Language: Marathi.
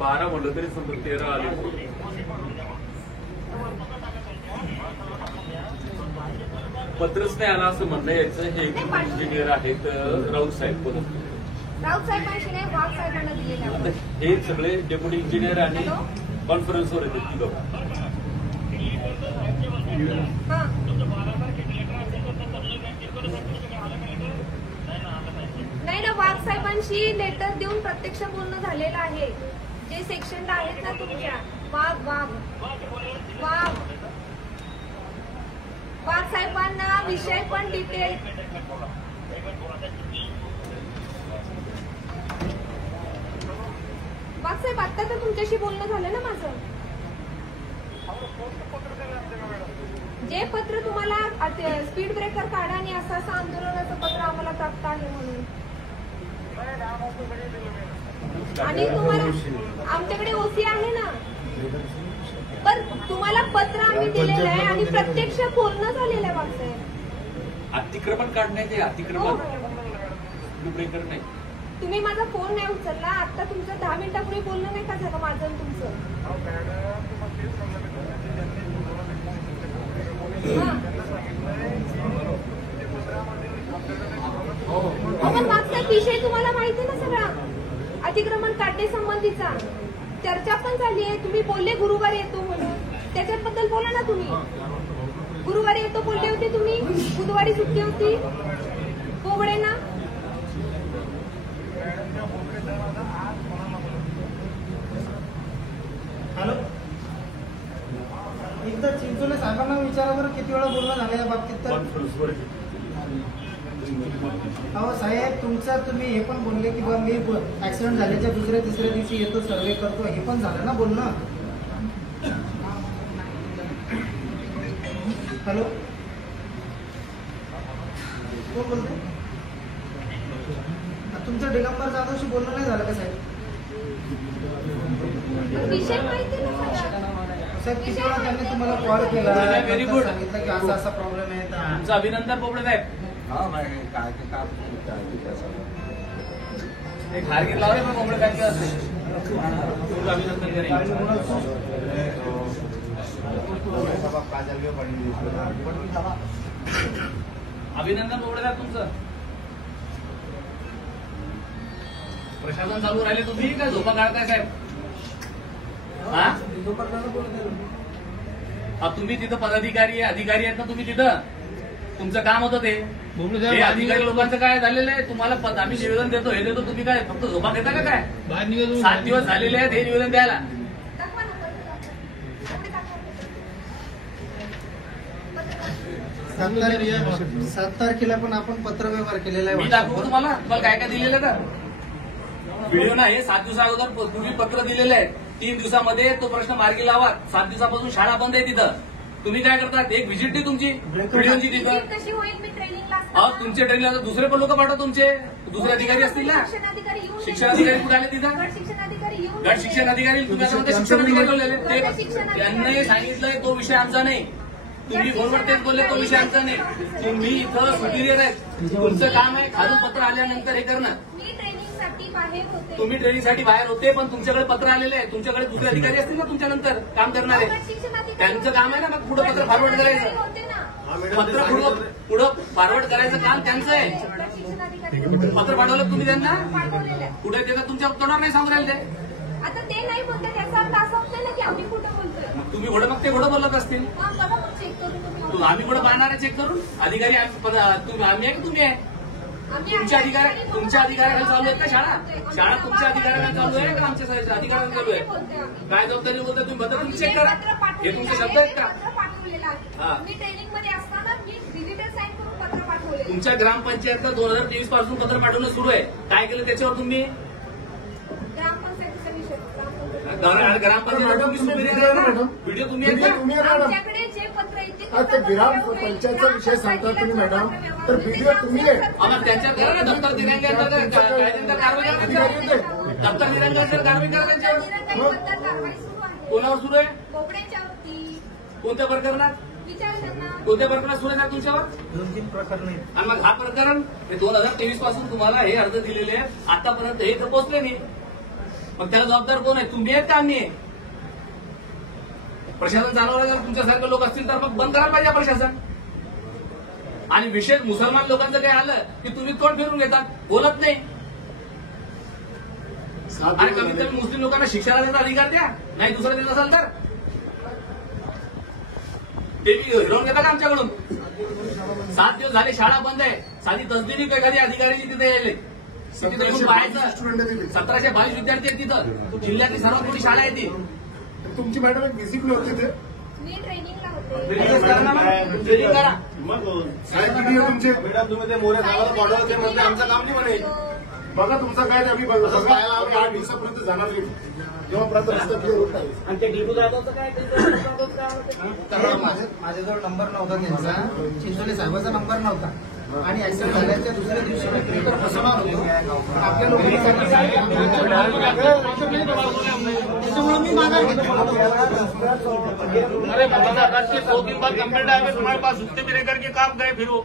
12 म्हणलं तरी समजा 13 आले. पत्रच नाही आला असं म्हणणं यायचं. हे इंजिनियर आहेत राऊत साहेब बोलत. राऊत साहेबांशी नाही, वाघ साहेबांना दिलेला. हे सगळे डेप्युटी इंजिनियर आणि कॉन्फरन्सवर येतात ती लोक. नाही ना, वाघ साहेबांशी लेटर देऊन प्रत्यक्ष बोलणं झालेलं आहे. जे सेक्शनला आहेत ना तुमच्या, वाघ साहेबांना विषय पण डिटेल. वाघ साहेब, आता तर तुमच्याशी बोलणं झालं ना माझं. जे पत्र तुम्हाला स्पीड ब्रेकर काढा आणि असं आंदोलनाचं पत्र आम्हाला प्राप्त आहे म्हणून, आणि तुम्हाला आमच्याकडे ओसी आहे ना, पण तुम्हाला पत्र आम्ही दिलेलं आहे आणि प्रत्यक्ष बोलणं झालेलं आहे. वाघ साहेब, अतिक्रमण काढण्याचे अतिक्रमण स्पीड ब्रेकर नाही. तुम्ही माझा फोन नाही उचलला. आता तुमचं 10 मिनिटापूर्वी बोलणं नाही का झालं माझं आणि तुमचं? पण मागचा विषय तुम्हाला माहिती ना सगळा, अतिक्रमण काढण्यासंबंधीचा चर्चा पण झाली आहे. तुम्ही बोलले गुरुवारी येतो म्हणून, त्याच्याबद्दल बोला ना तुम्ही. गुरुवारी येतो बोलले होते तुम्ही, बुधवारी सुट्टी होती कोवळेना. हॅलो, एकदा चिंचोले साहेबांना विचारा बरं किती वेळा बोलणं झालं या बाबतीत. तर अहो साहेब, तुम्ही हे पण बोलले की मी ऍक्सिडेंट झाल्याच्या दुसऱ्या तिसऱ्या दिवशी येतो, सर्वे करतो, हे पण झालं ना बोलणं. हॅलो, कोण बोलतोय? तुमचं दिगंबर जाधवशी बोलणं नाही झालं का साहेब? विषय माहिती ना सगळा. साहेब, किती वेळा त्यांनी तुम्हाला कॉल केला, व्हेरी गुड, सांगितलं की असा असा प्रॉब्लेम आहे. तुमचं अभिनंदन पोपळे साहेब. एक हार घेतला होता पण कोंबडे काय असते. तुमचं अभिनंदन करेन. अभिनंदन पोपळे साहेब तुमचं. प्रशासन चालू राहिले तुम्ही काय झोपा काढताय साहेब? हा, तुम्ही तिथं पदाधिकारी अधिकारी आहेत ना, तुम्ही तिथं तुमचं काम होतं ते. हे अधिकारी लोकांचं काय झालेलं आहे, तुम्हाला आम्ही निवेदन देतो, हे देतो, तुम्ही काय फक्त झोपा घेता का काय? 7 दिवस झालेले आहेत हे निवेदन द्यायला. 7 तारखेला पण आपण पत्रव्यवहार केलेला आहे. मी दाखवू तुम्हाला काय काय दिलेलं आहे का व्हिडिओ ना. हे 7 दिवसा अगोदर पूर्वी पत्र दिलेलं आहे. 3 दिवसामध्ये तो प्रश्न मार्गी लावा. 7 दिवसापासून शाळा बंद आहे तिथं. तुम्ही काय करतात, एक व्हिजिट ती तुमची व्हिडिओची तिथं. कशी होईल? मी ट्रेनिंगला तुमच्या ट्रेनिंगला दुसरे पण लोक पाठवा, तुमचे दुसरे अधिकारी असतील ना. शिक्षण अधिकारी कुठे आले तिथं? गट शिक्षण अधिकारी येऊन गट शिक्षण अधिकारी तुम्ही आता म्हणता शिक्षण अधिकारी बोललेले. त्यांनी सांगितलंय तो विषय आमचा नाही. तुम्ही बरोबर तेच बोलले, तो विषय आमचा नाही. तुम्ही इथं सुपिरियर आहेत, तुमचं काम आहे खालून पत्र आल्यानंतर हे करणं. मी ट्रेनिंगसाठी बाहेर होते. तुम्ही ट्रेनिंगसाठी बाहेर होते, पण तुमच्याकडे पत्र आलेले आहे. तुमच्याकडे दुसरे अधिकारी असतील ना तुमच्यानंतर काम करणारे, त्यांचं काम आहे ना मग पुढे पत्र फॉरवर्ड करायचं. पत्र पुढं फॉरवर्ड करायचं काम त्यांचं आहे. पत्र पाठवलं तुम्ही त्यांना, कुठे देतात तुमच्या तोंडावर नाही सांगू राहिले ते. आता ते नाही बोलतात, त्याचा अर्थ असा होतोय ना की आम्ही कुठं बोलतोय. मग तुम्ही घोडं मग ते घोडं बोलत असतील. चेक करून आम्ही कुठं पाहणार आहे चेक करून? अधिकारी आम्ही आहे की तुम्ही आहे? तुमच्या अधिकाऱ्याला चालू आहे का शाळा? शाळा तुमच्या अधिकाऱ्याला चालू आहे का आमच्या अधिकाऱ्याला चालू आहे? काय जबाबदारी बोलता तुम्ही? पत्र तुम्ही चेक करा. हे तुमचे शब्द आहेत का? मी ट्रेनिंग मध्ये असताना मी डिजिटल साईन करून पत्र पाठवले. तुमच्या ग्रामपंचायतला 2023 पासून पत्र पाठवणं सुरू आहे. काय केलं त्याच्यावर तुम्ही? ग्रामपंचायतीचा विषय ग्रामपंचायत व्हिडिओ तुम्ही आमच्याकडे जे पत्र येते ग्रामपंचायतचा विषय सांगता तुम्ही मॅडम, तर व्हिडिओ तुम्ही आहे. त्यांच्या दप्तर दिनांकानंतर कारवाई दप्तर दिनांकानंतर कारवाई करा त्यांच्यावर. कारवाई सुरू आहे. कोणावर सुरू आहे? बोबड्यांच्यावरती. कोणत्या प्रकरणात? विचारताना कोणत्या प्रकरणात सुरू आहे तुमच्यावर? 2-3 प्रकरण आहेत. आणि मग हा प्रकरण 2023 पासून तुम्हाला हे अर्ज दिलेले आहेत, आतापर्यंत हे तर पोहोचले नाही. मग त्याला जबाबदार कोण आहे? तुम्ही आहेत का आम्ही आहे? प्रशासन चालवलं जर तुमच्यासारखे लोक असतील तर मग बंद करायला पाहिजे प्रशासन. आणि विशेष मुसलमान लोकांचं काही आलं की तुम्ही तोंड फिरून घेतात, बोलत नाही. आणि कमीत कमी मुस्लिम लोकांना शिक्षणाला देण्याचा अधिकार द्या, नाही दुसरं देत असाल तर ते हिरवून घेता का आमच्याकडून? 7 दिवस झाले शाळा बंद आहे, साधी तसदिरी एखादी अधिकाऱ्याची तिथे यायले, तिथे येऊन पाहायचं. 1722 विद्यार्थी आहेत तिथं, जिल्ह्यातली सर्वात मोठी शाळा आहे ती. तुमची मॅडम एक व्हिजिटला होते ते मी ट्रेनिंगला होते. ट्रेनिंग करा ना मग, ट्रेनिंग करा. काय किती आहे तुमचे? मॅडम तुम्ही ते मोरे साहेबाला पाठवलं ते म्हणजे आमचं काम नाही म्हणे. बघा तुमचा काय ते आम्ही बघा, आम्ही 8 दिवसापर्यंत जाणार नाही जेव्हापर्यंत रस्ता क्लिअर होत नाही. आणि ते डिपू जाधवचं काय माझ्याजवळ नंबर नव्हता त्यांचा, चिंचोली साहेबाचा नंबर नव्हता. आणि ऍक्सिडेंट झाल्याच्या दुसऱ्या दिवशी मी ट्विटर फसवणार होतो. आपल्या लोकांनी त्याच्यामुळे मी माघार घेतली. अरे 2 दिन बाद कंप्लेंट आए, तुम्हारे पास उससे भी लेकर के काम गए फिर वो